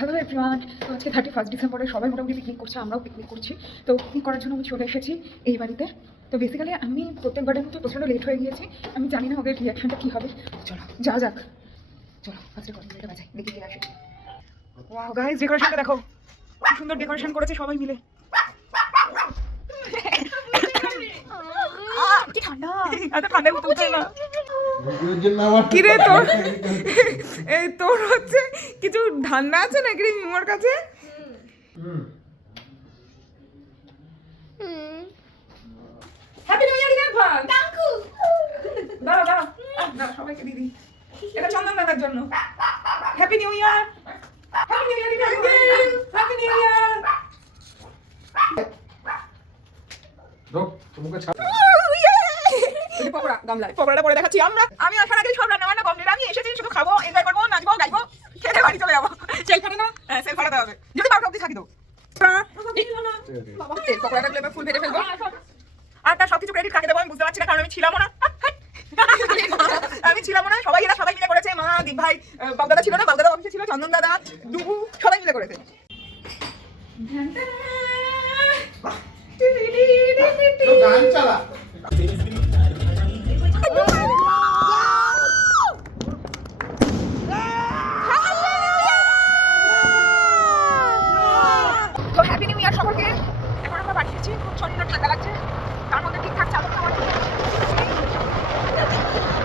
Hello everyone, তো আজকে 31 ডিসেম্বরে সবাই মোটামুটি পিকনিক করছে, আমরাও পিকনিক করছি। তো পিকনিক করার জন্য আমি চলে এসেছি এই বাড়িতে। তো বেসিক্যালি আমি প্রত্যেকবারের মতো প্রচণ্ড লেট হয়ে গিয়েছি। আমি জানি না ওদের রিয়াকশনটা কী হবে। চলো যা যাক, চলো ফার্স্টে কত বাজাই দেখি কে আসে। ওয়াও গাইস, ডেকোরেশনটা দেখো, কি সুন্দর ডেকোরেশন করেছে সবাই মিলে। কি ঠান্ডা, এত ঠান্ডায় উঠতে না। কিরে তোর এই তোর হচ্ছে কিছু ধান্দা আছে নাকি মিমোর কাছে? Happy new year in advance. Thank you. দাঁড়াও দাঁড়াও দাঁড়াও, সবাইকে দিদি, এটা চন্দন দাদার জন্য। Happy new year, happy new year in advance, happy new year. পকোড়াটা পরে দেখাচ্ছি আমরা। আমি আসার আগে সব রান্না বান্না কমপ্লিট। আমি এসেছি শুধু খাবো, এনজয় করবো, নাচবো, গাইবো, খেতে বাড়ি চলে যাবো। সেল ফাটানো, সেল ফাটাতে হবে যদি 12টা অবধি থাকি। তো পকোড়াটা এবার ফুল ভেজে ফেলবো। আর তার সবকিছু ক্রেডিট কাকে দেবো আমি বুঝতে পারছি না, কারণ আমি ছিলাম না। আমি ছিলাম না, সবাই এরা সবাই মিলে করেছে। মা, দীপ ভাই, বাগদাদা ছিল না, বাগদাদা অফিসে ছিল, চন্দন দাদা, ডুবু, সবাই মিলে করেছে। গান চালা। তো হ্যাপি নিউ ইয়ার সকলকে। এখন আমরা বাড়ি এসেছি, খুব ঠান্ডা লাগছে, তার মধ্যে ঠিকঠাক চাদর খাওয়ার জন্য